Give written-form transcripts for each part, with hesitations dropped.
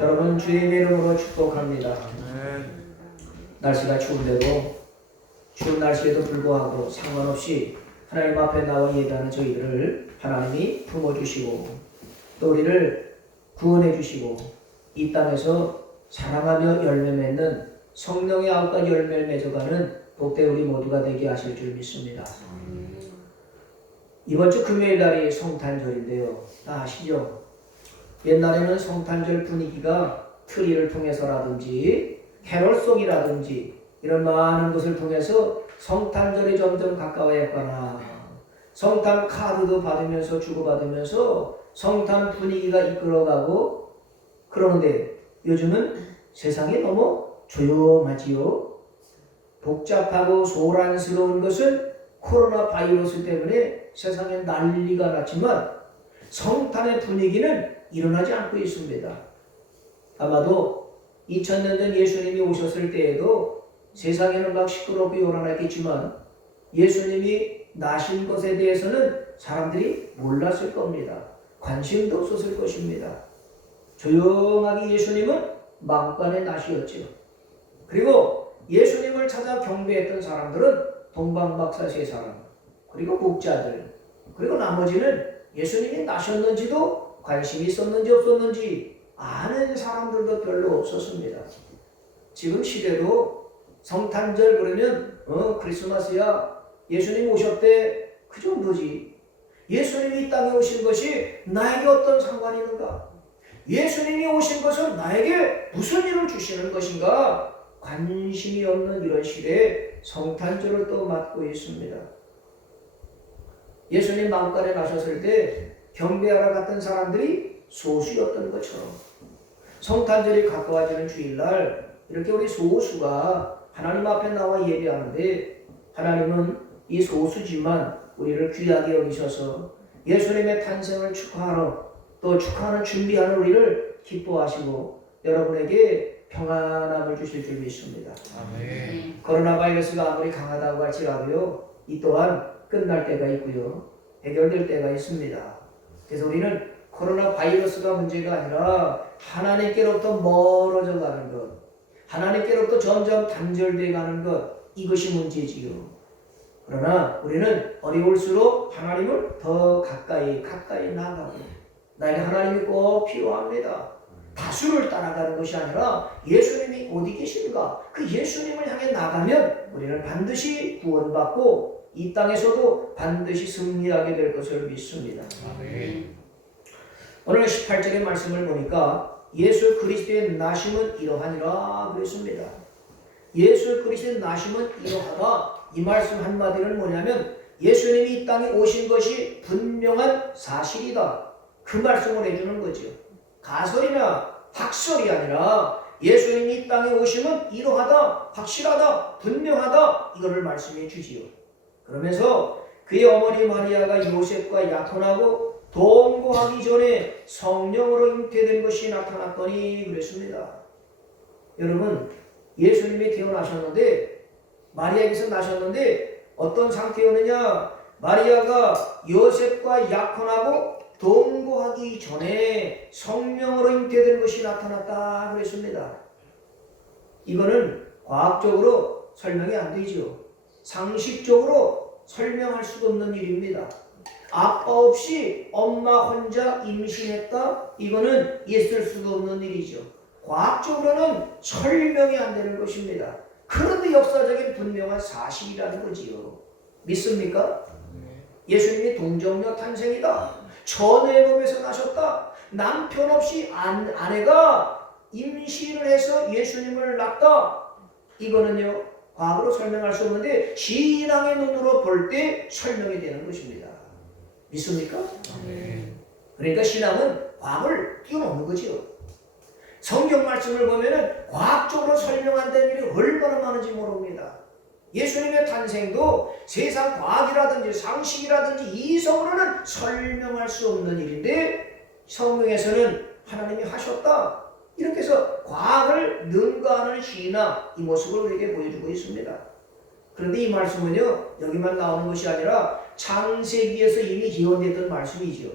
여러분 주의 이름으로 축복합니다. 날씨가 추운데도 추운 날씨에도 불구하고 상관없이 하나님 앞에 나와 예배하는 저희들을 하나님이 품어주시고 또 우리를 구원해 주시고 이 땅에서 사랑하며 열매 맺는 성령의 9가지 열매를 맺어가는 복된 우리 모두가 되게 하실 줄 믿습니다. 이번 주 금요일 날이 성탄절인데요. 다 아시죠? 옛날에는 성탄절 분위기가 트리를 통해서라든지 캐롤송이라든지 이런 많은 것을 통해서 성탄절이 점점 가까워했거나 성탄 카드도 받으면서 주고받으면서 성탄 분위기가 이끌어가고 그러는데 요즘은 세상이 너무 조용하지요. 복잡하고 소란스러운 것은 코로나 바이러스 때문에 세상에 난리가 났지만 성탄의 분위기는 일어나지 않고 있습니다. 아마도 2000년 전 예수님이 오셨을 때에도 세상에는 막 시끄럽고 요란하겠지만 예수님이 나신 것에 대해서는 사람들이 몰랐을 겁니다. 관심도 없었을 것입니다. 조용하게 예수님은 마구간에 나시었죠. 그리고 예수님을 찾아 경배했던 사람들은 동방박사 세 사람, 그리고 목자들, 그리고 나머지는 예수님이 나셨는지도 관심이 있었는지 없었는지 아는 사람들도 별로 없었습니다. 지금 시대도 성탄절 그러면 크리스마스야, 예수님 오셨대, 그 정도지. 예수님이 이 땅에 오신 것이 나에게 어떤 상관이 있는가? 예수님이 오신 것은 나에게 무슨 일을 주시는 것인가? 관심이 없는 이런 시대에 성탄절을 또 맞고 있습니다. 예수님 마음간에 나셨을 때 경배하러 갔던 사람들이 소수였던 것처럼 성탄절이 가까워지는 주일날 이렇게 우리 소수가 하나님 앞에 나와 예배하는데 하나님은 이 소수지만 우리를 귀하게 여기셔서 예수님의 탄생을 축하하러 또 축하하는 준비하는 우리를 기뻐하시고 여러분에게 평안함을 주실 줄 믿습니다. 아멘. 코로나 바이러스가 아무리 강하다고 할지라도요, 이 또한 끝날 때가 있고요, 해결될 때가 있습니다. 그래서 우리는 코로나 바이러스가 문제가 아니라 하나님께로부터 멀어져 가는 것, 하나님께로부터 점점 단절되어 가는 것, 이것이 문제지요. 그러나 우리는 어려울수록 하나님을 더 가까이 나아가고 나에게 하나님이 꼭 필요합니다. 다수를 따라가는 것이 아니라 예수님이 어디 계신가? 그 예수님을 향해 나가면 우리는 반드시 구원받고 이 땅에서도 반드시 승리하게 될 것을 믿습니다. 아멘. 오늘 18절의 말씀을 보니까 예수 그리스도의 나심은 이러하니라 그랬습니다. 예수 그리스도의 나심은 이러하다. 이 말씀 한마디는 뭐냐면 예수님이 이 땅에 오신 것이 분명한 사실이다. 그 말씀을 해주는 거죠. 가설이나 학설이 아니라 예수님이 이 땅에 오심은 이러하다, 확실하다, 분명하다, 이거를 말씀해 주지요. 그러면서 그의 어머니 마리아가 요셉과 약혼하고 동거하기 전에 성령으로 잉태된 것이 나타났더니 그랬습니다. 여러분, 예수님이 태어나셨는데 마리아에게서 나셨는데 어떤 상태였느냐? 마리아가 요셉과 약혼하고 동거하기 전에 성령으로 잉태된 것이 나타났다 그랬습니다. 이거는 과학적으로 설명이 안 되죠. 상식적으로 설명할 수도 없는 일입니다. 아빠 없이 엄마 혼자 임신했다? 이거는 있을 수도 없는 일이죠. 과학적으로는 설명이 안 되는 것입니다. 그런데 역사적인 분명한 사실이라는 거지요. 믿습니까? 예수님이 동정녀 탄생이다. 전의 몸에서 나셨다. 남편 없이 아내가 임신을 해서 예수님을 낳았다. 이거는요, 과학으로 설명할 수 없는데 신앙의 눈으로 볼 때 설명이 되는 것입니다. 믿습니까? 아멘. 그러니까 신앙은 과학을 뛰어넘는 거지요. 성경 말씀을 보면은 과학적으로 설명 안 되는 일이 얼마나 많은지 모릅니다. 예수님의 탄생도 세상 과학이라든지 상식이라든지 이성으로는 설명할 수 없는 일인데 성경에서는 하나님이 하셨다. 이렇게 해서 과학을 능가하는 신앙, 이 모습을 우리에게 보여주고 있습니다. 그런데 이 말씀은요, 여기만 나오는 것이 아니라 창세기에서 이미 기원되던 말씀이죠.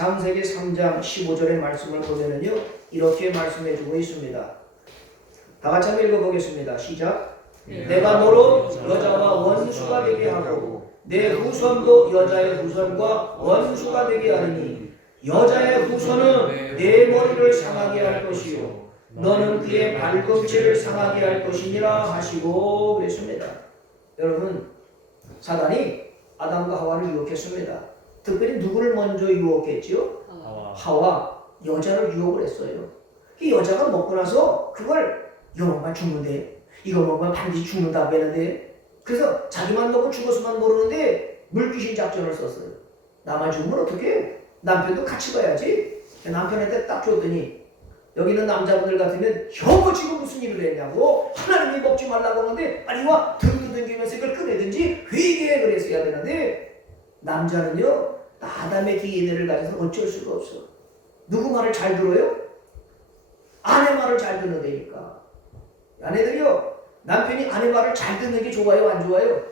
창세기 3장 15절의 말씀을 보면은요 이렇게 말씀해주고 있습니다. 다 같이 한번 읽어보겠습니다. 시작. 내가 너로 여자와 원수가 되게 하고 내 후손도 여자의 후손과 원수가 되게 하리니 여자의 후손은 내 머리를 상하게 할 것이요 너는 그의 발꿈치를 상하게 할 것이니라 하시고 그랬습니다. 여러분 사단이 아담과 하와를 유혹했습니다. 특별히 누구를 먼저 유혹했지요? 하와 여자를 유혹을 했어요. 이 여자가 먹고 나서 그걸 이거 먹으면 죽는데 이거 먹으면 반드시 죽는다고 했는데 그래서 자기만 먹고 죽어서만 모르는데 물귀신 작전을 썼어요. 나만 죽으면 어떡해? 남편도 같이 가야지. 남편한테 딱 줬더니 여기 있는 남자분들 같으면 여보 지금 무슨 일을 했냐고 하나님이 먹지 말라고 하는데 빨리 와 등 두들기면서 이걸 꺼내든지 회개해 그랬어야 되는데 남자는요 아담의 DNA를 가져서 어쩔 수가 없어. 누구 말을 잘 들어요? 아내 말을 잘 듣는 데니까. 아내들이요 남편이 아내 말을 잘 듣는 게 좋아요 안 좋아요?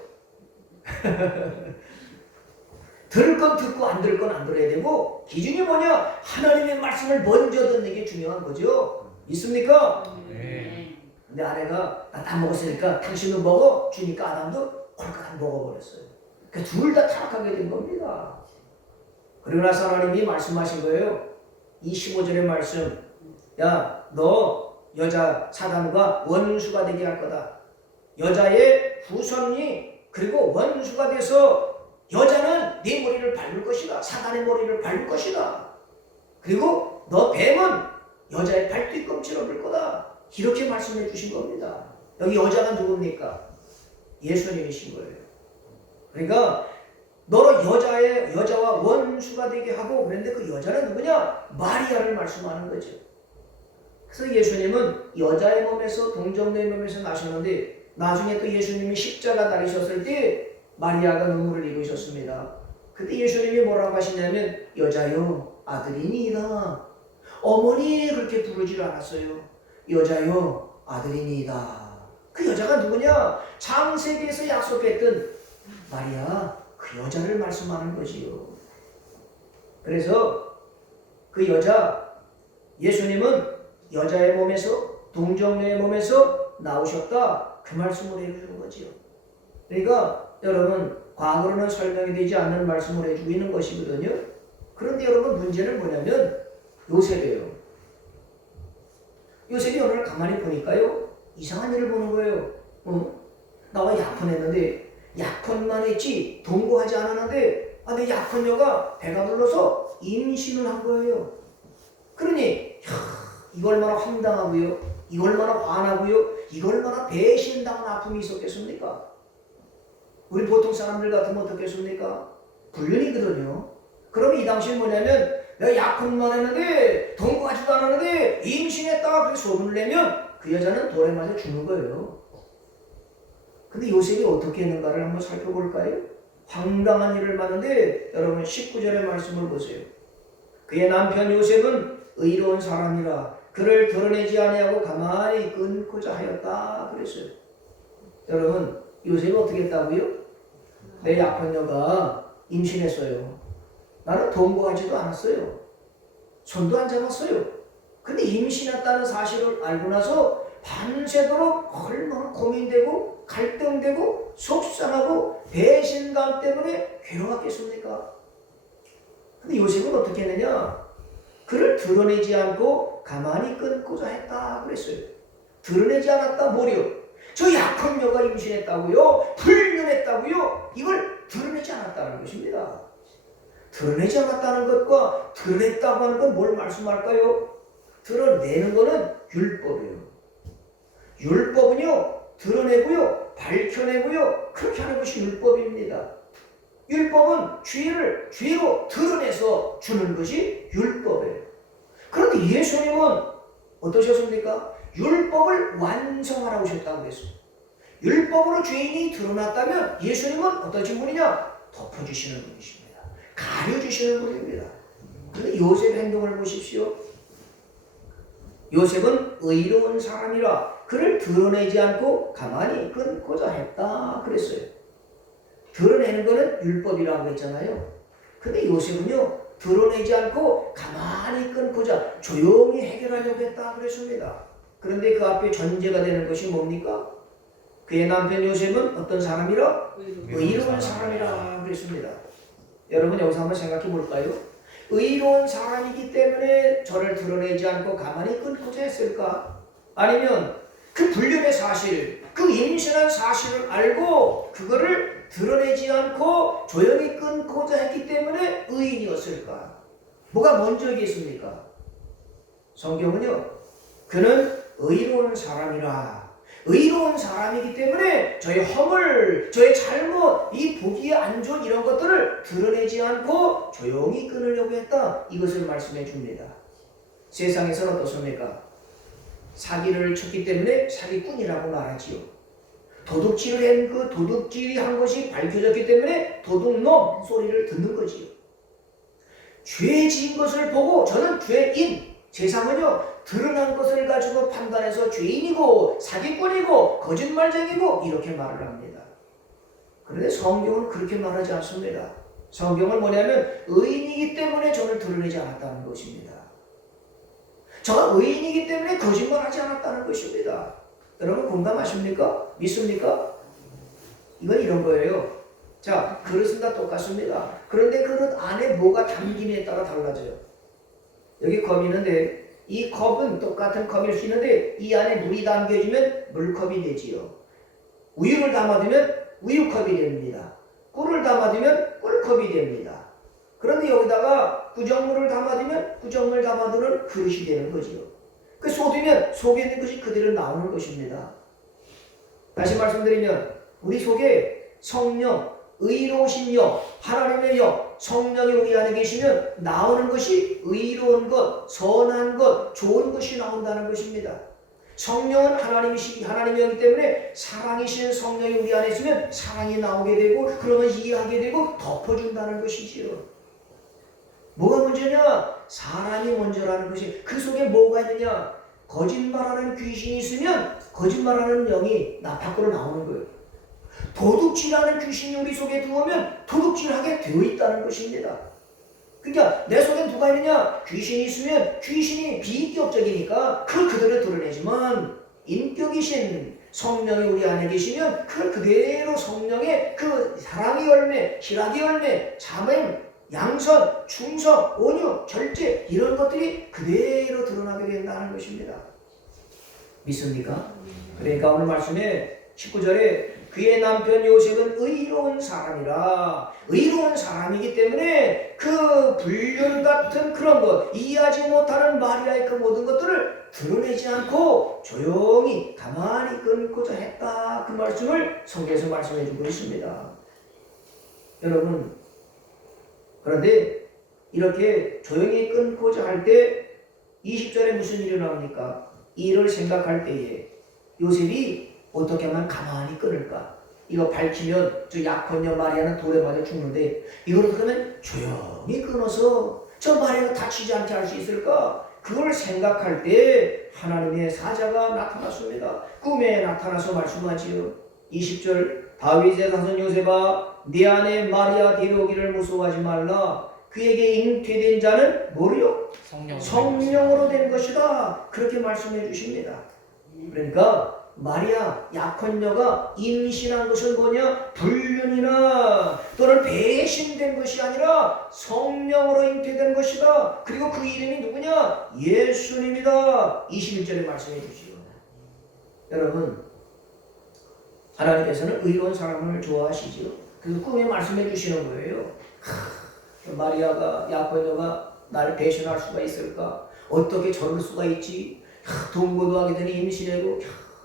들을 건 듣고 안 들을 건 안 들어야 되고 기준이 뭐냐? 하나님의 말씀을 먼저 듣는 게 중요한 거죠. 있습니까? 네. 근데 아내가 나 다 먹었으니까 당신도 먹어 주니까 아담도 콜깍 먹어버렸어요. 그러니까 둘 다 타락하게 된 겁니다. 그리고 나서 하나님이 말씀하신 거예요. 이 15절의 말씀 야 너 여자 사단과 원수가 되게 할 거다. 여자의 후손이 그리고 원수가 돼서 여자는 네 머리를 밟을 것이다. 사단의 머리를 밟을 것이다. 그리고 너 뱀은 여자의 발뒤꿈치를 밟을 거다. 이렇게 말씀해 주신 겁니다. 여기 여자가 누굽니까? 예수님이신 거예요. 그러니까 너로 여자와 원수가 되게 하고 그런데 그 여자는 누구냐? 마리아를 말씀하는 거죠. 그래서 예수님은 여자의 몸에서 동정녀의 몸에서 나셨는데 나중에 또 예수님이 십자가 달리셨을 때 마리아가 눈물을 흘리셨습니다. 그때 예수님이 뭐라고 하시냐면 여자요 아들이니이다. 어머니 그렇게 부르질 않았어요. 여자요 아들이니이다. 그 여자가 누구냐? 창세기에서 약속했던 마리아 그 여자를 말씀하는 거지요. 그래서 그 여자 예수님은 여자의 몸에서 동정녀의 몸에서 나오셨다 그 말씀을 해주는 거지요. 그러니까 여러분 과거로는 설명이 되지 않는 말씀을 해주고 있는 것이거든요. 그런데 여러분 문제는 뭐냐면 요셉이에요. 요셉이 어느 날 가만히 보니까요 이상한 일을 보는 거예요. 나와 약혼했는데 약혼만 했지 동거하지 않았는데 내 약혼녀가 배가 불러서 임신을 한 거예요. 그러니 이걸 얼마나 황당하고요 이걸 얼마나 화나고요 이걸 얼마나 배신당한 아픔이 있었겠습니까? 우리 보통 사람들 같으면 어떻겠습니까? 불륜이거든요. 그럼 이 당시엔 뭐냐면 내가 약혼만 했는데 동거하지도 않았는데 임신했다가 그렇게 소문을 내면 그 여자는 돌에 맞아 죽는 거예요. 근데 요셉이 어떻게 했는가를 한번 살펴볼까요? 황당한 일을 봤는데 여러분 19절의 말씀을 보세요. 그의 남편 요셉은 의로운 사람이라 그를 드러내지 아니하고 가만히 끊고자 하였다 그랬어요. 여러분 요셉이 어떻게 했다고요? 내 약혼녀가 임신했어요. 나는 동거하지도 않았어요. 손도 안 잡았어요. 근데 임신했다는 사실을 알고 나서 밤새도록 얼마나 고민되고 갈등되고 속상하고 배신감 때문에 괴로웠겠습니까? 근데 요셉은 어떻게 했느냐? 그를 드러내지 않고 가만히 끊고자 했다 그랬어요. 드러내지 않았다 뭐요? 저 약혼녀가 임신했다고요? 불륜했다고요? 이걸 드러내지 않았다는 것입니다. 드러내지 않았다는 것과 드러냈다고 하는 건 뭘 말씀할까요? 드러내는 거는 율법이에요. 율법은요 드러내고요 밝혀내고요 그렇게 하는 것이 율법입니다. 율법은 죄로 드러내서 주는 것이 율법이에요. 그런데 예수님은 어떠셨습니까? 율법을 완성하라고 오셨다고 그랬어요. 율법으로 죄인이 드러났다면 예수님은 어떠신 분이냐? 덮어주시는 분이십니다. 가려주시는 분입니다. 그런데 요셉의 행동을 보십시오. 요셉은 의로운 사람이라 그를 드러내지 않고 가만히 끊고자 했다 그랬어요. 드러내는 것은 율법이라고 했잖아요. 근데 요셉은요 드러내지 않고 가만히 끊고자 조용히 해결하려고 했다 그랬습니다. 그런데 그 앞에 전제가 되는 것이 뭡니까? 그의 남편 요셉은 어떤 사람이라? 의로운 사람이라 그랬습니다. 여러분 여기서 한번 생각해 볼까요? 의로운 사람이기 때문에 저를 드러내지 않고 가만히 끊고자 했을까? 아니면 그 불륜의 사실, 그 임신한 사실을 알고 그거를 드러내지 않고 조용히 끊고자 했기 때문에 의인이었을까? 뭐가 먼저이겠습니까? 성경은요, 그는 의로운 사람이라, 의로운 사람이기 때문에 저의 허물, 저의 잘못, 이 보기에 안 좋은 이런 것들을 드러내지 않고 조용히 끊으려고 했다. 이것을 말씀해 줍니다. 세상에서는 어떻습니까? 사기를 쳤기 때문에 사기꾼이라고 말하지요. 도둑질을 한 그 도둑질이 한 것이 밝혀졌기 때문에 도둑놈 소리를 듣는 거지요. 죄 지은 것을 보고 저는 죄인, 세상은요 드러난 것을 가지고 판단해서 죄인이고 사기꾼이고 거짓말쟁이고 이렇게 말을 합니다. 그런데 성경은 그렇게 말하지 않습니다. 성경은 뭐냐면 의인이기 때문에 저를 드러내지 않았다는 것입니다. 저가 의인이기 때문에 거짓말하지 않았다는 것입니다. 여러분 공감하십니까? 믿습니까? 이건 이런 거예요. 자, 그릇은 다 똑같습니다. 그런데 그릇 안에 뭐가 담김에 따라 달라져요. 여기 컵이 있는데 이 컵은 똑같은 컵일 수 있는데 이 안에 물이 담겨지면 물컵이 되지요. 우유를 담아두면 우유컵이 됩니다. 꿀을 담아두면 꿀컵이 됩니다. 그런데 여기다가 구정물을 담아두면 구정물 담아두는 그릇이 되는 거지요. 그 쏟으면 속에 있는 것이 그대로 나오는 것입니다. 다시 말씀드리면 우리 속에 성령, 의로우신 영, 하나님의 영, 성령이 우리 안에 계시면 나오는 것이 의로운 것, 선한 것, 좋은 것이 나온다는 것입니다. 성령은 하나님의 영이기 때문에 사랑이신 성령이 우리 안에 있으면 사랑이 나오게 되고 그러면 이해하게 되고 덮어준다는 것이지요. 뭐가 문제냐? 사람이 먼저라는 것이. 그 속에 뭐가 있느냐? 거짓말하는 귀신이 있으면 거짓말하는 영이 나 밖으로 나오는 거예요. 도둑질하는 귀신이 우리 속에 들어오면 도둑질하게 되어 있다는 것입니다. 그러니까 내 속에 누가 있느냐? 귀신이 있으면 귀신이 비인격적이니까 그걸 그대로 드러내지만 인격이신 성령이 우리 안에 계시면 그걸 그대로 성령의 그 사랑의 열매, 희락의 열매, 자매, 양선, 충성, 온유, 절제 이런 것들이 그대로 드러나게 된다는 것입니다. 믿습니까? 그러니까 오늘 말씀에 19절에 그의 남편 요셉은 의로운 사람이라, 의로운 사람이기 때문에 그 불륜 같은 그런 것, 이해하지 못하는 마리아의 그 모든 것들을 드러내지 않고 조용히 가만히 끊고자 했다. 그 말씀을 성경에서 말씀해 주고 있습니다. 여러분, 그런데 이렇게 조용히 끊고자 할 때 20절에 무슨 일이 나옵니까? 이를 생각할 때에 요셉이 어떻게 하면 가만히 끊을까? 이거 밝히면 저 약혼녀 마리아는 돌에 맞아 죽는데 이걸 어떻게 하면 조용히 끊어서 저 마리아가 다치지 않게 할 수 있을까? 그걸 생각할 때 하나님의 사자가 나타났습니다. 꿈에 나타나서 말씀하지요. 20절 다윗의 자손 요셉아 네 아내 마리아 데려오기를 무서워하지 말라. 그에게 잉태된 자는 뭐요? 성령으로 된 것이다. 그렇게 말씀해 주십니다. 그러니까 마리아 약혼녀가 임신한 것은 뭐냐? 불륜이나 또는 배신된 것이 아니라 성령으로 잉태된 것이다. 그리고 그 이름이 누구냐? 예수님이다. 21절에 말씀해 주시오. 여러분, 하나님께서는 의로운 사람을 좋아하시지요. 그래서 꿈에 말씀해 주시는 거예요. 마리아가, 약혼녀가 나를 배신할 수가 있을까? 어떻게 저럴 수가 있지? 동거도 하게 되니 임신하고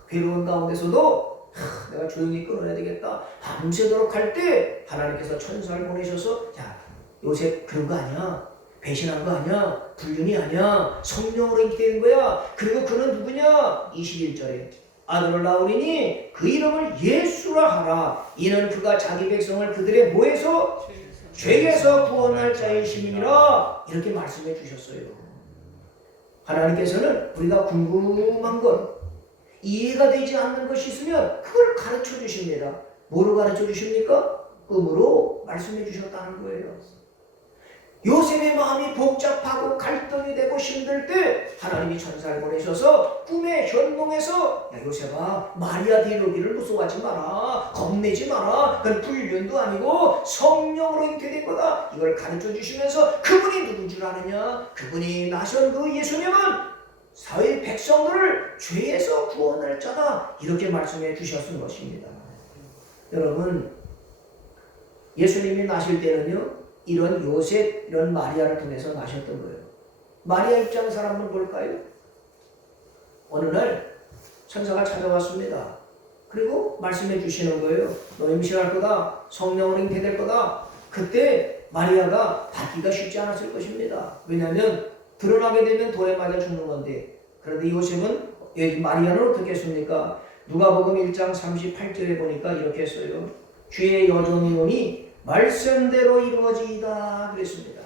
괴로운 가운데서도 내가 조용히 끊어야 되겠다. 밤새도록 할 때 하나님께서 천사를 보내셔서 야 요셉 그런 거 아니야. 배신한 거 아니야. 불륜이 아니야. 성령으로 잉태된 거야. 그리고 그는 누구냐? 21절에 아들을 낳으리니 그 이름을 예수라 하라. 이는 그가 자기 백성을 그들의 뭐에서? 죄에서 구원할 자의 시민이라. 이렇게 말씀해 주셨어요. 하나님께서는 우리가 궁금한 것, 이해가 되지 않는 것이 있으면 그걸 가르쳐 주십니다. 뭐로 가르쳐 주십니까? 꿈으로 말씀해 주셨다는 거예요. 요셉의 마음이 복잡하고 갈등이 되고 힘들 때 하나님이 천사를 보내셔서 꿈의 현몽에서 야 요셉아 마리아 데려오기를 무서워하지 마라 겁내지 마라 그건 불륜도 아니고 성령으로 잉태된 거다 이걸 가르쳐 주시면서 그분이 누군 줄 아느냐 그분이 나선 그 예수님은 사회 백성들을 죄에서 구원할 자다 이렇게 말씀해 주셨던 것입니다. 여러분 예수님이 나실 때는요 이런 요셉, 이런 마리아를 통해서 나셨던 거예요. 마리아 입장에서 한번 볼까요? 어느 날 천사가 찾아왔습니다. 그리고 말씀해 주시는 거예요. 너 임신할 거다. 성령으로 잉태될 거다. 그때 마리아가 받기가 쉽지 않았을 것입니다. 왜냐하면 드러나게 되면 돌에 맞아 죽는 건데 그런데 요셉은 마리아는 어떻게 했습니까? 누가복음 1장 38절에 보니까 이렇게 했어요. 주의 여종이오니 말씀대로 이루어지이다 그랬습니다.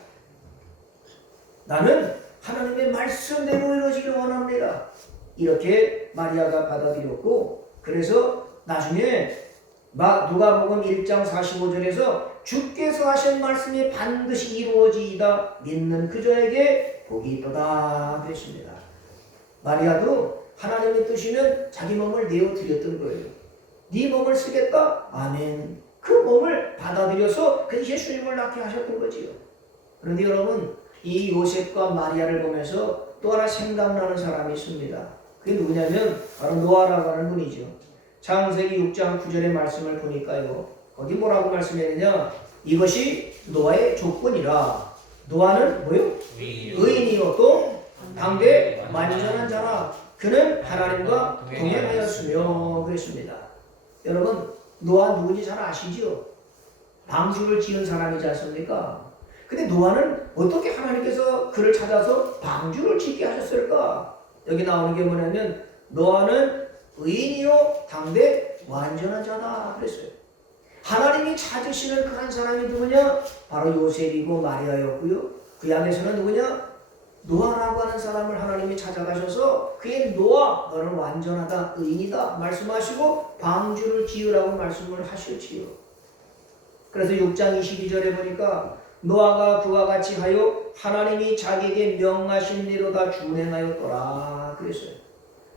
나는 하나님의 말씀대로 이루어지기를 원합니다. 이렇게 마리아가 받아들였고 그래서 나중에 누가복음 1장 45절에서 주께서 하신 말씀이 반드시 이루어지이다 믿는 그저에게 복이 있도다 그랬습니다. 마리아도 하나님의 뜻이면 자기 몸을 내어드렸던 거예요. 네 몸을 쓰겠다? 아멘. 그 몸을 받아들여서 그 예수님을 낳게 하셨던 거지요. 그런데 여러분 이 요셉과 마리아를 보면서 또 하나 생각나는 사람이 있습니다. 그게 누구냐면 바로 노아라고 하는 분이죠. 창세기 6장 9절의 말씀을 보니까요. 거기 뭐라고 말씀했느냐 이것이 노아의 조건이라 노아는 뭐요? 의인이요 또 당대 완전한 자라 그는 하나님과 동행하였으며 그랬습니다. 여러분 노아 누군지 잘 아시죠? 방주를 지은 사람이지 않습니까? 근데 노아는 어떻게 하나님께서 그를 찾아서 방주를 짓게 하셨을까? 여기 나오는 게 뭐냐면 노아는 의인이요 당대 완전한 자다 그랬어요. 하나님이 찾으시는 그 한 사람이 누구냐? 바로 요셉이고 마리아였고요. 그 양에서는 누구냐? 노아라고 하는 사람을 하나님이 찾아가셔서 그의 노아 너는 완전하다 의인이다 말씀하시고 방주를 지으라고 말씀을 하셨지요. 그래서 6장 22절에 보니까 노아가 그와 같이 하여 하나님이 자기에게 명하신 대로 다 준행하였더라 그랬어요.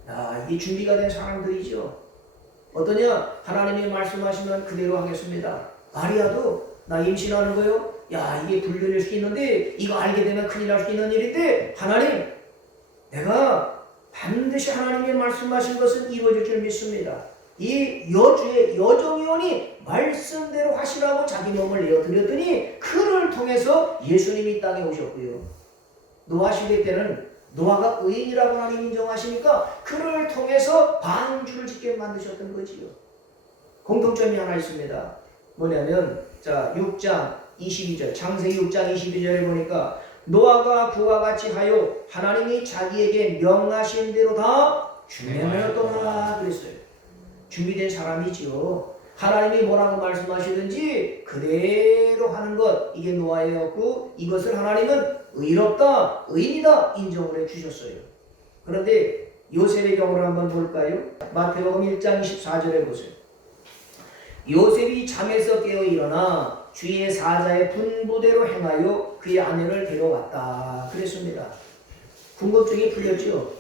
야, 이게 준비가 된 사람들이죠. 어떠냐? 하나님이 말씀하시면 그대로 하겠습니다. 마리아도 나 임신하는 거요? 야 이게 불륜일 수 있는데 이거 알게 되면 큰일 날 수 있는 일인데 하나님 내가 반드시 하나님이 말씀하신 것은 이루어질 줄 믿습니다. 이 여주의 여정이오니 말씀대로 하시라고 자기 몸을 내어드렸더니 그를 통해서 예수님이 땅에 오셨고요. 노아 시대 때는 노아가 의인이라고 하나님 인정하시니까 그를 통해서 방주를 짓게 만드셨던 거지요. 공통점이 하나 있습니다. 뭐냐면 자 6장 22절 창세기 6장 22절에 보니까 노아가 그와 같이 하여 하나님이 자기에게 명하신 대로 다 준행하였더라 그랬어요. 준비된 사람이지요. 하나님이 뭐라고 말씀하시든지 그대로 하는 것 이게 노아였고 이것을 하나님은 의롭다 의인이다 인정을 해주셨어요. 그런데 요셉의 경우를 한번 볼까요? 마태복음 1장 24절에 보세요. 요셉이 잠에서 깨어 일어나 주의 사자의 분부대로 행하여 그의 아내를 데려왔다 그랬습니다. 궁금증이 풀렸죠.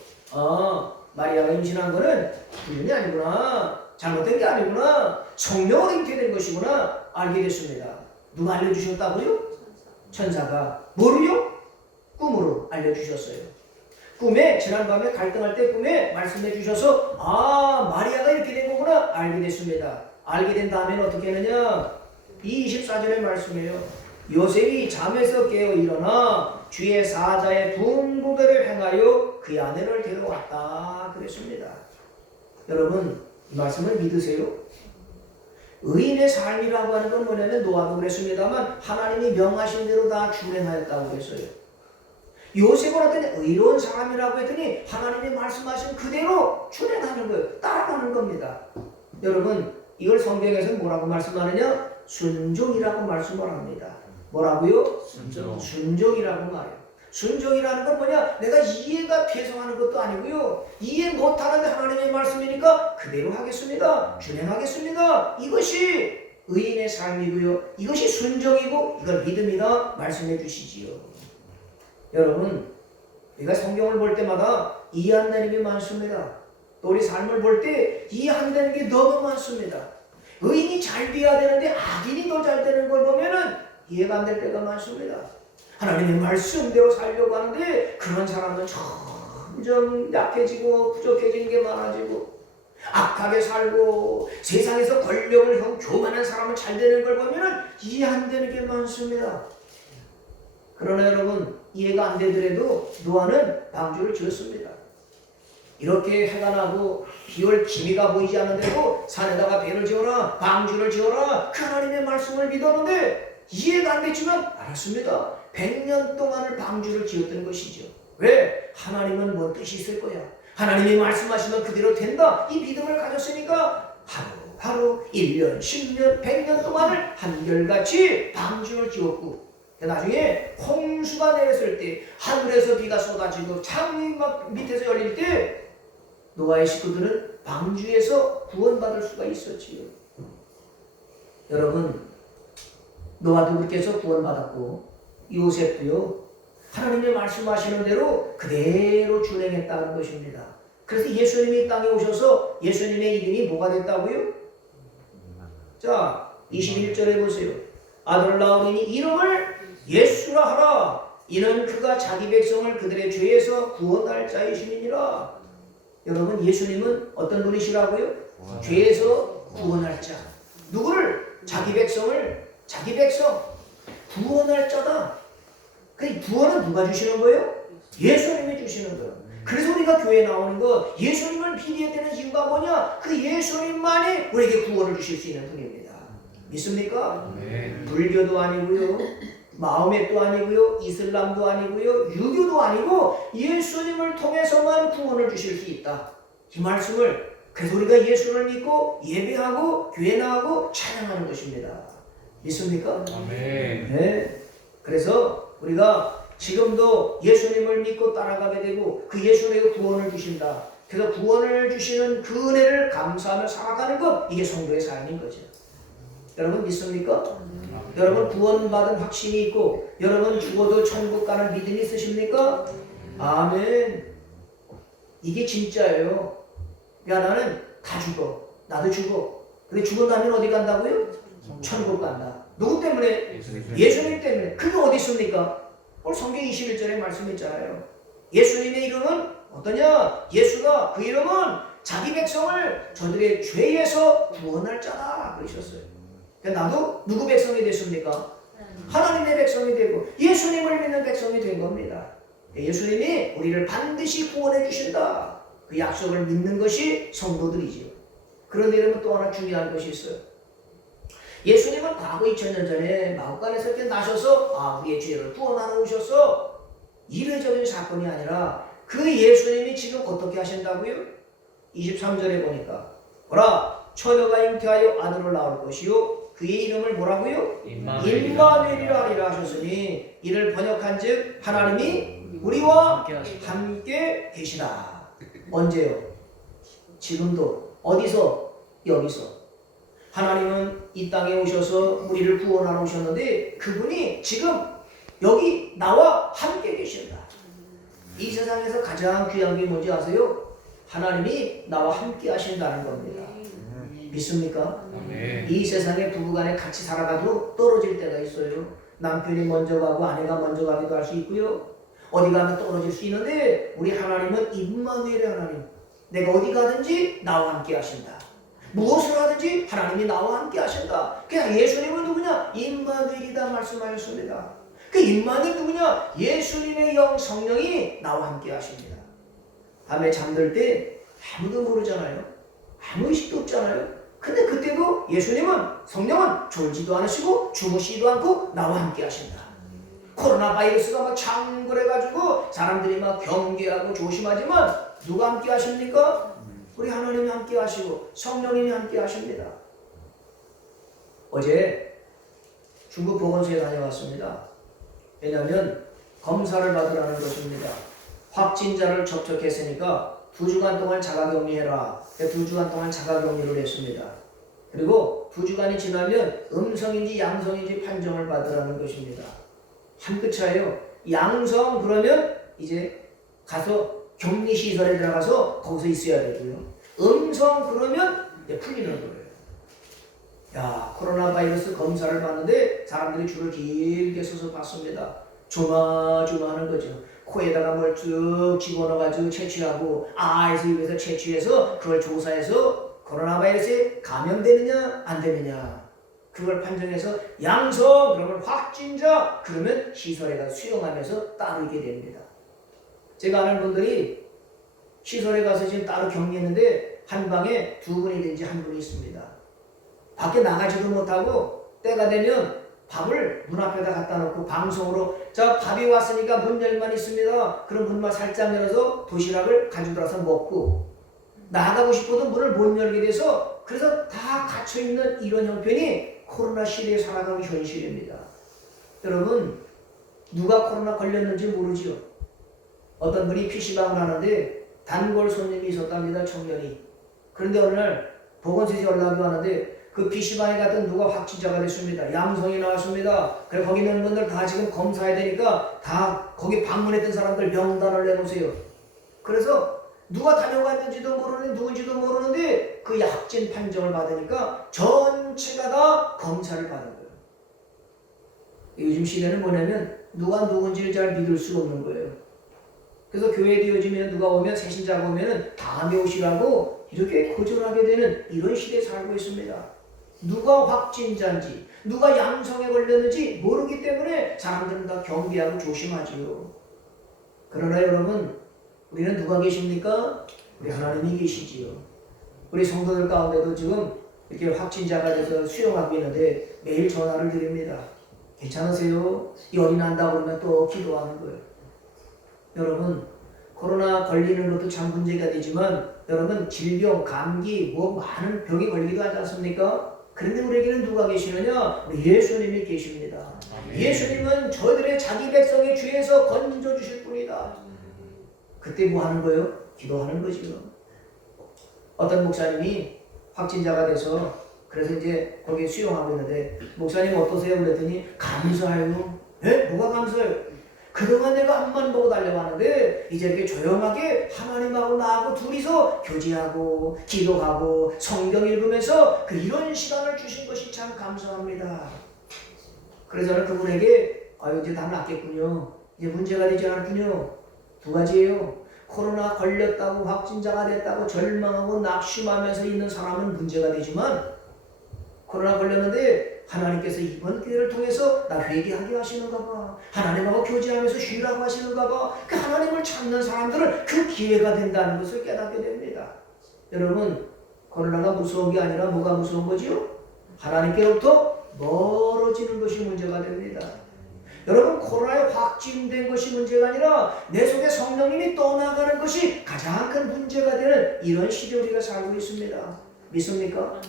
마리아가 임신한 거는 불륜이 아니구나 잘못된 게 아니구나 성령으로 잉태된 것이구나 알게 됐습니다. 누가 알려주셨다고요? 천사가. 뭐로요? 꿈으로 알려주셨어요. 꿈에 지난밤에 갈등할 때 꿈에 말씀해 주셔서 마리아가 이렇게 된 거구나 알게 됐습니다. 알게 된 다음에는 어떻게 했느냐? 이 24절의 말씀이에요. 요셉이 잠에서 깨어 일어나 주의 사자의 분부대로 행하여 그의 아내를 데려왔다 그랬습니다. 여러분 이 말씀을 믿으세요? 의인의 삶이라고 하는 건 뭐냐면 노아도 그랬습니다만 하나님이 명하신 대로 다 준행하였다고 그랬어요. 요셉은 어떤 의로운 사람이라고 했더니 하나님이 말씀하신 그대로 준행하는 거예요. 따라가는 겁니다. 여러분 이걸 성경에서는 뭐라고 말씀하느냐? 순종이라고 말씀을 합니다. 뭐라고요? 순종이라고 말해요. 순종이라는 건 뭐냐? 내가 이해가 돼서 하는 것도 아니고요. 이해 못하는데 하나님의 말씀이니까 그대로 하겠습니다. 준행하겠습니다. 이것이 의인의 삶이고요. 이것이 순종이고 이걸 믿음이다 말씀해 주시지요. 여러분, 우리가 성경을 볼 때마다 이해 안 되는 게 많습니다. 또 우리 삶을 볼 때 이해 안 되는 게 너무 많습니다. 의인이 잘 돼야 되는데 악인이 더 잘 되는 걸 보면은 이해가 안 될 때가 많습니다. 하나님의 말씀대로 살려고 하는데 그런 사람은 점점 약해지고 부족해지는 게 많아지고 악하게 살고 세상에서 권력을 교만한 사람은 잘 되는 걸 보면은 이해 안 되는 게 많습니다. 그러나 여러분, 이해가 안 되더라도 노아는 방주를 지었습니다. 이렇게 해가 나고 비올 기미가 보이지 않는데도 산에다가 배를 지어라, 방주를 지어라, 그 하나님의 말씀을 믿었는데 이해가 안 됐지만 알았습니다. 100년 동안을 방주를 지었던 것이죠. 왜? 하나님은 뭔 뜻이 있을 거야. 하나님이 말씀하시면 그대로 된다. 이 믿음을 가졌으니까 하루, 1년, 10년, 100년 동안을 한결같이 방주를 지었고 나중에 홍수가 내렸을 때 하늘에서 비가 쏟아지고 창이 막 밑에서 열릴 때 노아의 식구들은 방주에서 구원받을 수가 있었지요. 여러분, 노아도 그렇게 해서 구원받았고 요셉도요, 하나님의 말씀하시는 대로 그대로 준행했다는 것입니다. 그래서 예수님이 이 땅에 오셔서 예수님의 이름이 뭐가 됐다고요? 자, 21절에 보세요. 아들 낳으리니 이름을 예수라 하라. 이는 그가 자기 백성을 그들의 죄에서 구원할 자이심이니라. 여러분, 예수님은 어떤 분이시라고요? 죄에서 구원할 자. 누구를? 자기 백성을, 자기 백성 구원할 자다. 그 구원은 누가 주시는 거예요? 예수님이 주시는 거예요. 그래서 우리가 교회에 나오는 거, 예수님을 비교해야 되는 이유가 뭐냐? 그 예수님만이 우리에게 구원을 주실 수 있는 분입니다. 믿습니까? 네. 불교도 아니고요, 마호메도 아니고요, 이슬람도 아니고요, 유교도 아니고 예수님을 통해서만 구원을 주실 수 있다. 이 말씀을, 그래서 우리가 예수를 믿고 예배하고 교회 나가고 찬양하는 것입니다. 믿습니까? 아멘. 네. 그래서 우리가 지금도 예수님을 믿고 따라가게 되고 그 예수님의 구원을 주신다. 그래서 구원을 주시는 그 은혜를 감사하며 살아가는 것, 이게 성도의 삶인 거죠. 여러분 믿습니까? 여러분 구원받은 확신이 있고 여러분 죽어도 천국 가는 믿음이 있으십니까? 아멘. 이게 진짜예요. 야, 나는 다 죽어. 나도 죽어. 근데 죽은 다음에 어디 간다고요? 천국 간다. 누구 때문에? 예수님 때문에. 그게 어디 있습니까? 오늘 성경 21절에 말씀했잖아요. 예수님의 이름은 어떠냐? 예수가, 그 이름은 자기 백성을 저들의 죄에서 구원할 자다 그러셨어요. 나도 누구 백성이 됐습니까? 하나님의 백성이 되고 예수님을 믿는 백성이 된 겁니다. 예수님이 우리를 반드시 구원해 주신다. 그 약속을 믿는 것이 성도들이지요. 그런데 여러분 또 하나 중요한 것이 있어요. 예수님은 과거 2000년 전에 마구간에서 이렇게 나셔서 우리의 죄를 구원하러 오셔서 이례적인 사건이 아니라 그 예수님이 지금 어떻게 하신다고요? 23절에 보니까 보라, 처녀가 잉태하여 아들을 낳을 것이요 그의 이름을 뭐라고요? 임마누엘이라 하리라 하셨으니 이를 번역한즉 하나님이 우리와 함께 계시다. 언제요? 지금도. 어디서? 여기서. 하나님은 이 땅에 오셔서 우리를 구원하러 오셨는데 그분이 지금 여기 나와 함께 계신다. 이 세상에서 가장 귀한 게 뭔지 아세요? 하나님이 나와 함께 하신다는 겁니다. 믿습니까? 네. 이 세상에 부부간에 같이 살아가도 떨어질 때가 있어요. 남편이 먼저 가고 아내가 먼저 가기도 할 수 있고요. 어디 가면 떨어질 수 있는데 우리 하나님은 임마누엘의 하나님. 내가 어디 가든지 나와 함께 하신다. 무엇을 하든지 하나님이 나와 함께 하신다. 그냥 예수님은 누구냐? 임마누엘이다 말씀하셨습니다. 그 임마누엘 누구냐? 예수님의 영 성령이 나와 함께 하십니다. 밤에 잠들 때 아무도 모르잖아요. 아무 의식도 없잖아요. 근데 그때도 예수님은, 성령은 졸지도 않으시고 주무시지도 않고 나와 함께 하신다. 코로나 바이러스가 막 창궐해가지고 사람들이 막 경계하고 조심하지만 누가 함께 하십니까? 우리 하나님이 함께 하시고 성령님이 함께 하십니다. 어제 중국 보건소에 다녀왔습니다. 왜냐하면 검사를 받으라는 것입니다. 확진자를 접촉했으니까 2주간 동안 자가격리해라. 2주간 동안 자가격리를 했습니다. 그리고 2주간이 지나면 음성인지 양성인지 판정을 받으라는 것입니다. 한 끗 차이요. 양성 그러면 이제 가서 격리시설에 들어가서 거기서 있어야 되고요. 음성 그러면 이제 풀리는 거예요. 야, 코로나 바이러스 검사를 받는데 사람들이 줄을 길게 서서 받습니다. 조마조마하는 거죠. 코에다가 뭘 쭉 집어넣어가지고 채취하고 아에서 입에서 채취해서 그걸 조사해서 코로나 바이러스에 감염되느냐 안 되느냐 그걸 판정해서 양성 그러면 확진자 그러면 시설에다 수용하면서 따로 있게 됩니다. 제가 아는 분들이 시설에 가서 지금 따로 격리했는데 한 방에 2분이든지 1분이 있습니다. 밖에 나가지도 못하고 때가 되면 밥을 문 앞에다 갖다 놓고 방송으로 자 밥이 왔으니까 문 열만 있습니다. 그럼 문만 살짝 열어서 도시락을 가지고 들어서 먹고 나가고 싶어도 문을 못 열게 돼서 그래서 다 갇혀있는 이런 형편이 코로나 시대에 살아가는 현실입니다. 여러분 누가 코로나 걸렸는지 모르지요. 어떤 분이 PC방을 하는데 단골 손님이 있었답니다. 청년이. 그런데 어느 날 보건소에서 연락이 왔는데 그 PC방에 갔던 누가 확진자가 됐습니다. 양성이 나왔습니다. 그래 거기 있는 분들 다 지금 검사해야 되니까 다 거기 방문했던 사람들 명단을 내놓으세요. 그래서 누가 다녀갔는지도 모르는 누군지도 모르는데 그 확진 판정을 받으니까 전체가 다 검사를 받은 거예요. 요즘 시대는 뭐냐면 누가 누군지를 잘 믿을 수 없는 거예요. 그래서 교회에 요즘에는 누가 오면 새신자가 오면은 다음에 오시라고 이렇게 거절하게 되는 이런 시대에 살고 있습니다. 누가 확진자인지 누가 양성에 걸렸는지 모르기 때문에 사람들은 다 경계하고 조심하지요. 그러나 여러분 우리는 누가 계십니까? 우리 하나님이 계시지요. 우리 성도들 가운데도 지금 이렇게 확진자가 돼서 수용하고 있는데 매일 전화를 드립니다. 괜찮으세요? 열이 난다고 그러면 또 기도하는 거예요. 여러분 코로나 걸리는 것도 참 문제가 되지만 여러분 질병, 감기, 뭐 많은 병이 걸리기도 하지 않습니까? 그런데 우리에게는 누가 계시느냐? 우리 예수님이 계십니다. 아멘. 예수님은 저희들의 자기 백성의 죄에서 건져주실 분이다. 그때 뭐 하는 거예요? 기도하는 거지요. 어떤 목사님이 확진자가 돼서 그래서 이제 거기에 수용하고 있는데 목사님 어떠세요? 그랬더니 감사해요. 에? 뭐가 감사해요? 그동안 내가 앞만 보고 달려왔는데 이제 이렇게 조용하게 하나님하고 나하고 둘이서 교제하고 기도하고 성경 읽으면서 이런 시간을 주신 것이 참 감사합니다. 그래서 저는 그분에게 이제 다 낫겠군요. 이제 문제가 되지 않았군요. 2가지예요. 코로나 걸렸다고 확진자가 됐다고 절망하고 낙심하면서 있는 사람은 문제가 되지만 코로나 걸렸는데 하나님께서 이번 기회를 통해서 나 회개하게 하시는가 봐. 하나님하고 교제하면서 쉬라고 하시는가 봐. 그 하나님을 찾는 사람들은 그 기회가 된다는 것을 깨닫게 됩니다. 여러분 코로나가 무서운 게 아니라 뭐가 무서운 거지요? 하나님께로부터 멀어지는 것이 문제가 됩니다. 여러분 코로나에 확진된 것이 문제가 아니라 내 속에 성령님이 떠나가는 것이 가장 큰 문제가 되는 이런 시대에 우리가 살고 있습니다. 믿습니까?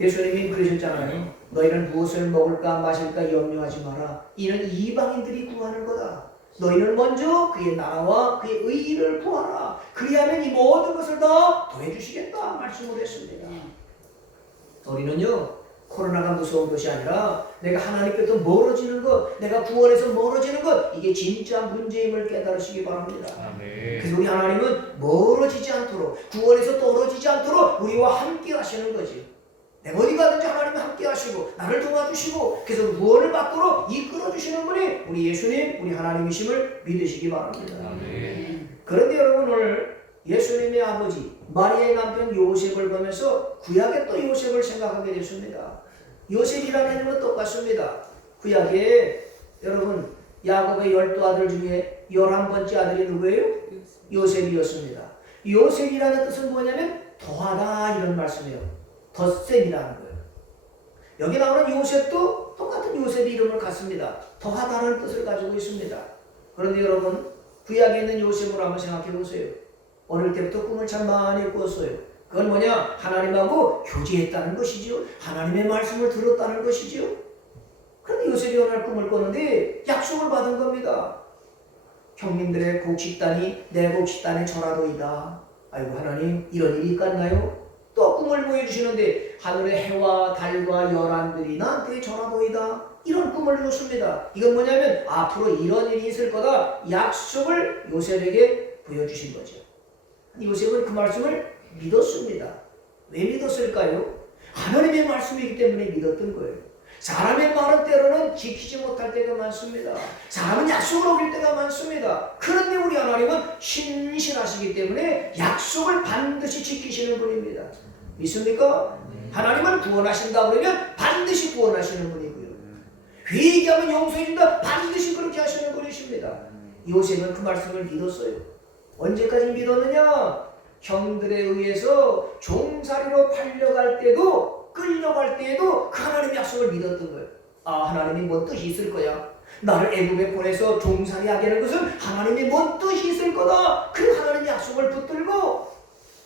예수님이 그러셨잖아요. 너희는 무엇을 먹을까 마실까 염려하지 마라. 이는 이방인들이 구하는 거다. 너희는 먼저 그의 나라와 그의 의를 구하라. 그리하면 이 모든 것을 다 더해주시겠다 말씀을 했습니다. 우리는요 코로나가 무서운 것이 아니라 내가 하나님께서 멀어지는 것, 내가 구원에서 멀어지는 것, 이게 진짜 문제임을 깨달으시기 바랍니다. 아멘. 그래서 우리 하나님은 멀어지지 않도록, 구원에서 떨어지지 않도록 우리와 함께 하시는 거지. 내가 어디 가든지 하나님이 함께 하시고 나를 도와주시고 그래서 구원을 받도록 이끌어주시는 분이 우리 예수님, 우리 하나님이심을 믿으시기 바랍니다. 아멘. 그런데 여러분 오늘 예수님의 아버지 마리아의 남편 요셉을 보면서 구약의 또 요셉을 생각하게 됐습니다. 요셉이라는 이름은 똑같습니다. 구약에 여러분 야곱의 12아들 중에 11번째 아들이 누구예요? 요셉이었습니다. 요셉이라는 뜻은 뭐냐면 더하다 이런 말씀이에요. 덧셈이라는 거예요. 여기 나오는 요셉도 똑같은 요셉의 이름을 갖습니다. 더하다는 뜻을 가지고 있습니다. 그런데 여러분 구약에 있는 요셉을 한번 생각해 보세요. 어릴 때부터 꿈을 참 많이 꿨어요. 그건 뭐냐? 하나님하고 교제했다는 것이지요. 하나님의 말씀을 들었다는 것이지요. 그런데 요셉이 어느 날 꿈을 꿨는데 약속을 받은 겁니다. 형님들의 곡식단이 내 곡식단의 전하도이다. 아이고 하나님 이런 일이 있겠나요? 또 꿈을 꿈을 보여주시는데 하늘의 해와 달과 열한들이 나한테 전하도이다. 이런 꿈을 줬습니다. 이건 뭐냐면 앞으로 이런 일이 있을 거다 약속을 요셉에게 보여주신 거죠. 요셉은 그 말씀을 믿었습니다. 왜 믿었을까요? 하나님의 말씀이기 때문에 믿었던 거예요. 사람의 말은 때로는 지키지 못할 때가 많습니다. 사람은 약속을 어길 때가 많습니다. 그런데 우리 하나님은 신실하시기 때문에 약속을 반드시 지키시는 분입니다. 믿습니까? 하나님은 구원하신다 그러면 반드시 구원하시는 분이고요. 회개하면 용서해준다 반드시 그렇게 하시는 분이십니다. 요셉은 그 말씀을 믿었어요. 언제까지 믿었느냐? 형들에 의해서 종살이로 팔려갈 때도 끌려갈 때에도 그 하나님의 약속을 믿었던 거예요. 아, 하나님이 뭔 뜻이 있을 거야. 나를 애굽에 보내서 종살이하게 하는 것은 하나님이 뭔 뜻이 있을 거다. 그 하나님의 약속을 붙들고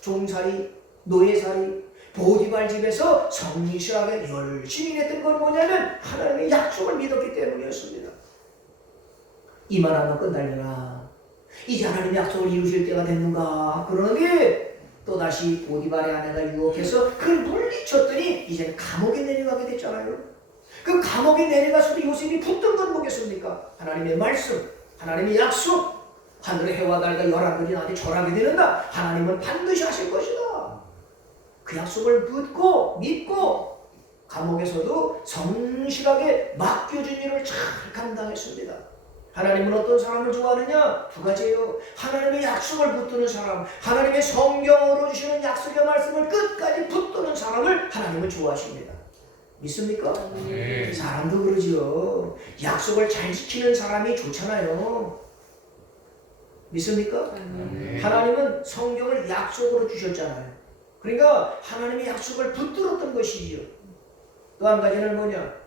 종살이, 노예살이, 보디발 집에서 성실하게 열심히 했던 건 뭐냐면 하나님의 약속을 믿었기 때문이었습니다. 이만하면 끝날려나 이제 하나님의 약속을 이루실 때가 됐는가 그러는데 또다시 보디발의 아내가 유혹해서 그를 물리쳤더니 이제는 감옥에 내려가게 됐잖아요. 그 감옥에 내려가서도 요셉이 붙든 건 뭐겠습니까? 하나님의 말씀, 하나님의 약속, 하늘의 해와 달과 열한들이 나한테 절하게 되는다. 하나님은 반드시 하실 것이다. 그 약속을 믿고 감옥에서도 성실하게 맡겨준 일을 잘 감당했습니다. 하나님은 어떤 사람을 좋아하느냐? 두 가지예요. 하나님의 약속을 붙드는 사람, 하나님의 성경으로 주시는 약속의 말씀을 끝까지 붙드는 사람을 하나님은 좋아하십니다. 믿습니까? 네. 사람도 그러죠. 약속을 잘 지키는 사람이 좋잖아요. 믿습니까? 네. 하나님은 성경을 약속으로 주셨잖아요. 그러니까 하나님의 약속을 붙들었던 것이지요. 또 한 가지는 뭐냐?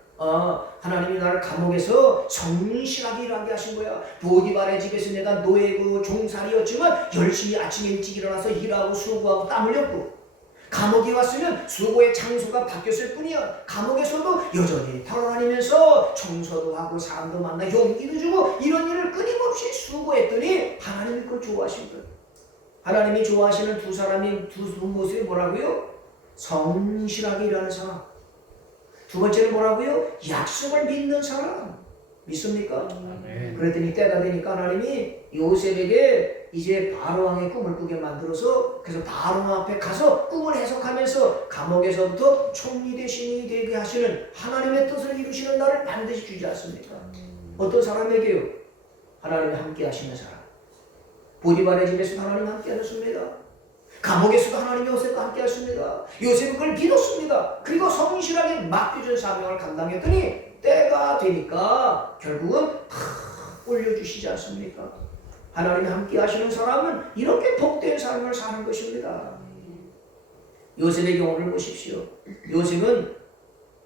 하나님이 나를 감옥에서 성실하게 일하게 하신 거야. 보디발의 집에서 내가 노예고 종살이였지만 열심히 아침에 일찍 일어나서 일하고 수고하고 땀 흘렸고, 감옥에 왔으면 수고의 장소가 바뀌었을 뿐이야. 감옥에서도 여전히 돌아다니면서 청소도 하고 사람도 만나 용기도 주고 이런 일을 끊임없이 수고했더니 하나님이 그걸 좋아하신 거예요. 하나님이 좋아하시는 두 사람이 두 모습이 뭐라고요? 성실하게 일하는 사람. 두 번째는 뭐라고요? 약속을 믿는 사람. 믿습니까? 아멘. 그랬더니 때가 되니까 하나님이 요셉에게 이제 바로왕의 꿈을 꾸게 만들어서 그래서 바로왕 앞에 가서 꿈을 해석하면서 감옥에서부터 총리 대신이 되게 하시는 하나님의 뜻을 이루시는 날을 반드시 주지 않습니까? 어떤 사람에게요? 하나님이 함께 하시는 사람. 보디발의 집에서 하나님 함께 하셨습니다. 감옥에서도 하나님이 요셉과 함께 하셨습니다. 요셉은 그걸 믿었습니다. 그리고 성실하게 맡겨준 사명을 감당했더니 때가 되니까 결국은 다 올려주시지 않습니까? 하나님이 함께 하시는 사람은 이렇게 복된 삶을 사는 것입니다. 요셉의 경우를 보십시오. 요셉은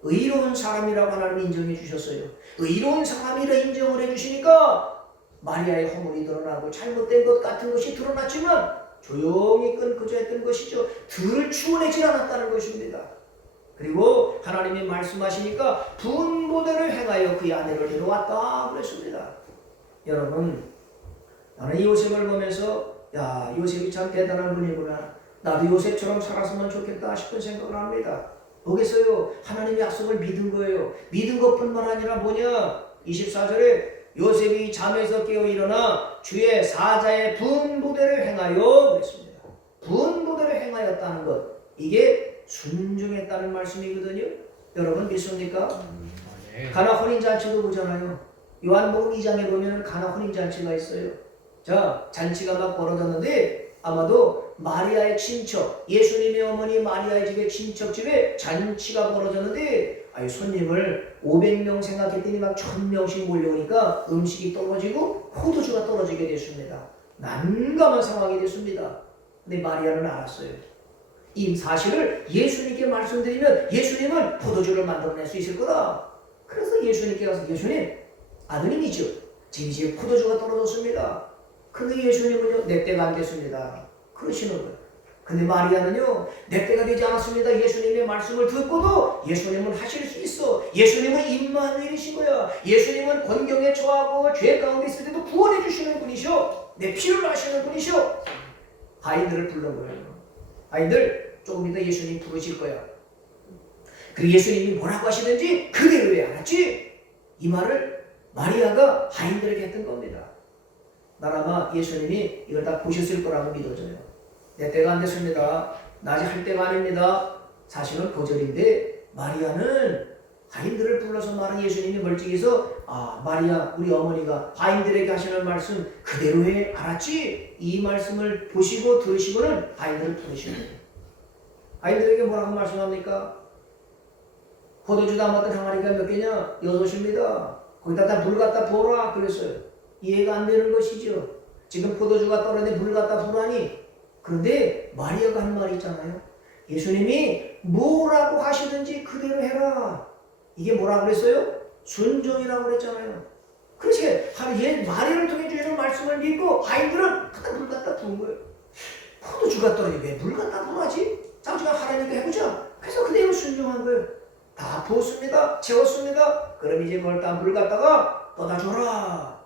의로운 사람이라고 하나님이 인정해 주셨어요. 의로운 사람이라 인정을 해주시니까 마리아의 허물이 드러나고 잘못된 것 같은 것이 드러났지만 조용히 끈그저 것이죠. 덜 추원해질 않았다는 것입니다. 그리고 하나님이 말씀하시니까 분보대를 행하여 그의 아내를 데려왔다 그랬습니다. 여러분, 나는 이 요셉을 보면서 야, 요셉이 참 대단한 분이구나. 나도 요셉처럼 살았으면 좋겠다 싶은 생각을 합니다. 뭐겠어요? 하나님의 약속을 믿은 거예요. 믿은 것뿐만 아니라 뭐냐? 24절에 요셉이 잠에서 깨어 일어나 주의 사자의 분부대를 행하여 그랬습니다. 분부대를 행하였다는 것, 이게 순종했다는 말씀이거든요. 여러분 믿습니까? 가나 혼인잔치도 보잖아요. 요한복음 2장에 보면 가나 혼인잔치가 있어요. 자, 잔치가 막 벌어졌는데 아마도 마리아의 친척, 예수님의 어머니 마리아의 집에 친척 집에 잔치가 벌어졌는데 손님을 500명 생각했더니 막 1000명씩 몰려오니까 음식이 떨어지고 포도주가 떨어지게 됐습니다. 난감한 상황이 됐습니다. 근데 마리아는 알았어요. 이 사실을 예수님께 말씀드리면 예수님은 포도주를 만들어낼 수 있을 거다. 그래서 예수님께 가서 예수님, 아드님이죠. 제 집에 포도주가 떨어졌습니다. 근데 예수님은요, 내 때가 안 됐습니다. 그러시는 거예요. 근데 마리아는요, 내 때가 되지 않았습니다. 예수님의 말씀을 듣고도 예수님은 하실 수 있어. 예수님은 임마누엘이신 거야. 예수님은 곤경에 처하고 죄 가운데 있을 때도 구원해 주시는 분이셔. 내 필요를 하시는 분이셔. 아이들을 불른 거예요. 아이들, 조금 이따 예수님이 부르실 거야. 그리고 예수님이 뭐라고 하시는지 그대로 해. 알았지? 이 말을 마리아가 하인들에게 했던 겁니다. 난 아마 예수님이 이걸 다 보셨을 거라고 믿어져요. 내 때가 안 됐습니다. 나 아직 할 때가 아닙니다. 사실은 거절인데 마리아는 하인들을 불러서 말한 예수님이 멀찍이서 마리아 우리 어머니가 하인들에게 하시는 말씀 그대로 해. 알았지? 이 말씀을 보시고 들으시고는 하인들을 부르시는 거예요. 하인들에게 뭐라고 말씀합니까? 포도주 담았던 항아리가 몇 개냐? 6입니다. 거기다 다 물 갖다 부어라 그랬어요. 이해가 안 되는 것이죠. 지금 포도주가 떨어졌는데 물 갖다 부으라니. 그런데 마리아가 한 말이 있잖아요. 예수님이 뭐라고 하시든지 그대로 해라. 이게 뭐라고 그랬어요? 순종이라고 그랬잖아요. 그래서 얘 마리아를 통해 주시는 말씀을 믿고 하인들은 갖다 물 갖다 부은 거예요. 포도주가 떨어지는데 왜 물 갖다 부으라지? 장주가 하라니까 해보자. 그래서 그대로 순종한 거예요. 다 부었습니다. 채웠습니다. 그럼 이제 그걸 다 물 갖다가 떠다 줘라.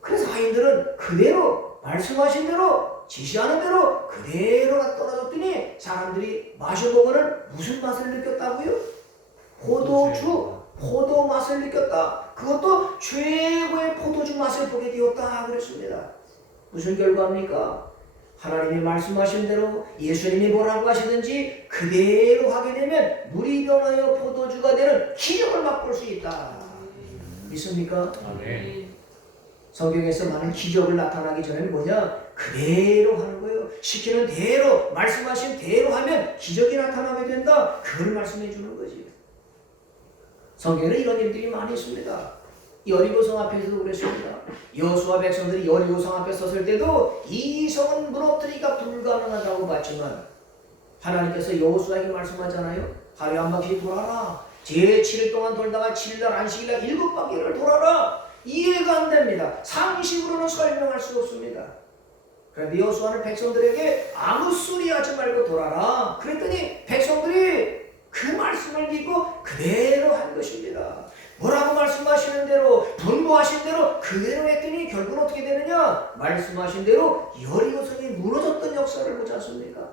그래서 하인들은 그대로 말씀하신 대로 지시하는 대로 그대로 떠나줬더니 사람들이 마셔보고는 무슨 맛을 느꼈다고요? 포도 맛을 느꼈다. 그것도 최고의 포도주 맛을 보게 되었다 그랬습니다. 무슨 결과입니까? 하나님이 말씀하신 대로 예수님이 뭐라고 하시든지 그대로 하게 되면 물이 변하여 포도주가 되는 기적을 맛볼 수 있다. 믿습니까? 아멘. 성경에서 많은 기적을 나타나기 전에 뭐냐? 그대로 하는 거예요. 시키는 대로 말씀하신 대로 하면 기적이 나타나게 된다. 그걸 말씀해 주는 거지. 성경에는 이런 일들이 많이 있습니다. 여리고성 앞에서도 그랬습니다. 여호수아 백성들이 여리고성 앞에 섰을 때도 이 성은 무너뜨리기가 불가능하다고 봤지만 하나님께서 여호수아에게 말씀하잖아요. 하루에 한 바퀴 돌아라. 제7일 동안 돌다가 7날 안식일날 7바퀴를 돌아라. 이해가 안 됩니다. 상식으로는 설명할 수 없습니다. 그런데 여호수아는 백성들에게 아무 소리 하지 말고 돌아라. 그랬더니 백성들이 그 말씀을 믿고 그대로 한 것입니다. 뭐라고 말씀하시는 대로 분부하신 대로 그대로 했더니 결국은 어떻게 되느냐? 말씀하신 대로 여리고성이 무너졌던 역사를 보지 않습니까?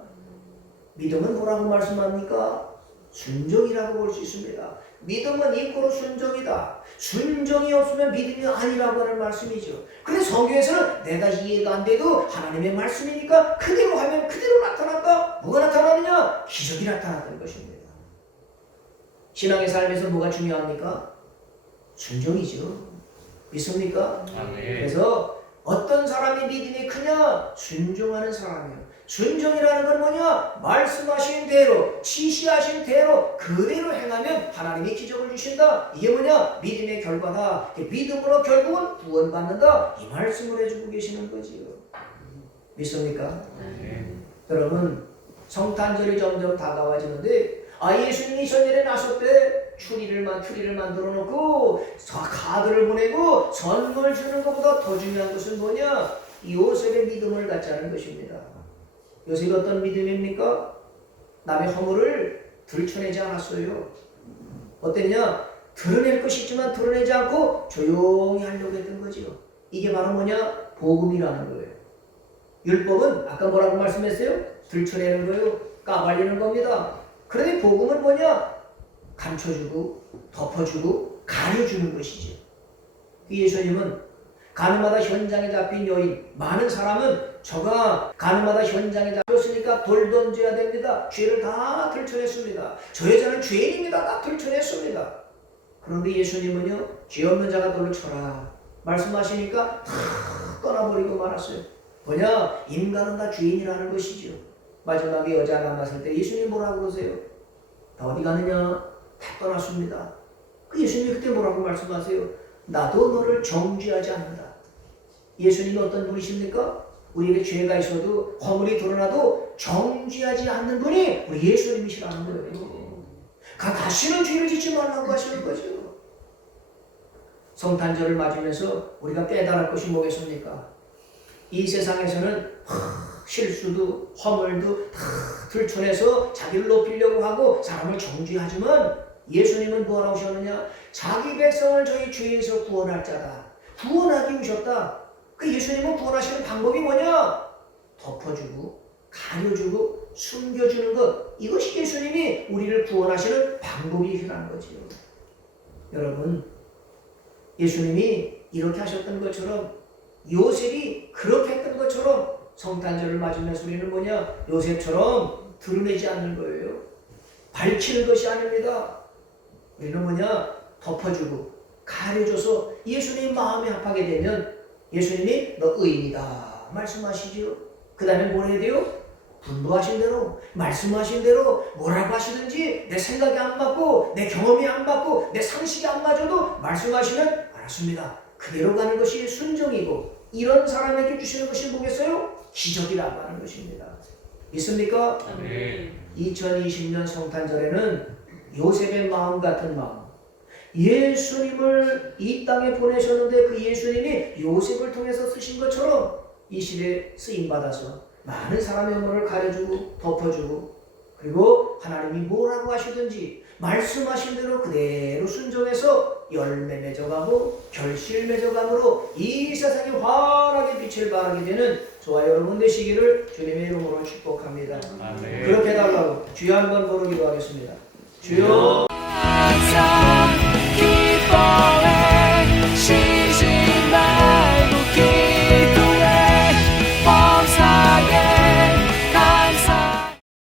믿음은 뭐라고 말씀합니까? 순종이라고 볼 수 있습니다. 믿음은 이꼬로 순종이다. 순종이 없으면 믿음이 아니라고 하는 말씀이죠. 근데 성경에서는 내가 이해가 안 돼도 하나님의 말씀이니까 그대로 하면 그대로 나타났다. 뭐가 나타나느냐? 기적이 나타났던 것입니다. 신앙의 삶에서 뭐가 중요합니까? 순종이죠. 믿습니까? 아멘. 그래서 어떤 사람이 믿음이 크냐? 순종하는 사람이에요. 순종이라는 건 뭐냐? 말씀하신 대로, 지시하신 대로 그대로 행하면 하나님이 기적을 주신다. 이게 뭐냐? 믿음의 결과다. 믿음으로 결국은 구원받는다. 이 말씀을 해주고 계시는 거지요. 믿습니까? 여러분, 성탄절이 점점 다가와지는데 예수님이 전일에 나설 때 추리를 만들어 놓고 가드를 보내고 선물 주는 것보다 더 중요한 것은 뭐냐? 요셉의 믿음을 갖자는 것입니다. 요셉이 어떤 믿음입니까? 남의 허물을 들춰내지 않았어요. 어땠냐? 드러낼 것이 있지만 드러내지 않고 조용히 하려고 했던 거지요. 이게 바로 뭐냐? 복음이라는 거예요. 율법은 아까 뭐라고 말씀했어요? 들춰내는 거예요. 까발리는 겁니다. 그런데 복음은 뭐냐? 감춰주고 덮어주고 가려주는 것이죠. 예수님은 가늠하다 현장에 잡힌 여인, 많은 사람은 저가 가늠하다 현장에 잡혔으니까 돌 던져야 됩니다. 죄를 다 들춰냈습니다. 저 여자는 죄인입니다. 다 들춰냈습니다. 그런데 예수님은요, 죄 없는 자가 돌로 쳐라 말씀하시니까 다 떠나버리고 말았어요. 뭐냐? 인간은 다 죄인이라는 것이죠. 마지막에 여자 만났을 때 예수님 뭐라고 그러세요? 다 어디 가느냐? 다 떠났습니다. 그 예수님이 그때 뭐라고 말씀하세요? 나도 너를 정죄하지 않는다. 예수님이 어떤 분이십니까? 우리에게 죄가 있어도 허물이 드러나도 정죄하지 않는 분이 우리 예수님이시라는 거예요. 다시는 죄를 짓지 말라고 하시는 거죠. 성탄절을 맞으면서 우리가 깨달을 것이 뭐겠습니까? 이 세상에서는 실수도 허물도 다 들춰내서 자기를 높이려고 하고 사람을 정죄하지만 예수님은 뭐라고 하셨느냐? 자기 백성을 저희 죄에서 구원할 자다. 구원하기 오셨다. 그 예수님은 구원하시는 방법이 뭐냐? 덮어주고 가려주고 숨겨주는 것, 이것이 예수님이 우리를 구원하시는 방법이라는 거지요. 여러분, 예수님이 이렇게 하셨던 것처럼, 요셉이 그렇게 했던 것처럼 성탄절을 맞으면서 우리는 뭐냐? 요셉처럼 드러내지 않는 거예요. 밝히는 것이 아닙니다. 우리는 뭐냐? 덮어주고 가려줘서 예수님 마음에 합하게 되면 예수님이 너 의인이다 말씀하시죠. 그 다음에 뭘 해야 돼요? 분부하신 대로, 말씀하신 대로 뭐라고 하시든지 내 생각이 안 맞고 내 경험이 안 맞고 내 상식이 안 맞아도 말씀하시면 알았습니다. 그대로 가는 것이 순종이고, 이런 사람에게 주시는 것이 뭐겠어요? 기적이라고 하는 것입니다. 믿습니까? 아멘. 2020년 성탄절에는 요셉의 마음 같은 마음, 예수님을 이 땅에 보내셨는데 그 예수님이 요셉을 통해서 쓰신 것처럼 이 시대에 쓰임받아서 많은 사람의 영혼을 가려주고 덮어주고, 그리고 하나님이 뭐라고 하시든지 말씀하신 대로 그대로 순종해서 열매 맺어가고 결실 맺어감으로 이 세상이 환하게 빛을 발하게 되는 저와 여러분 되시기를 주님의 이름으로 축복합니다. 아멘. 그렇게 해달라고 주여 한번 부르기도 하겠습니다. 주여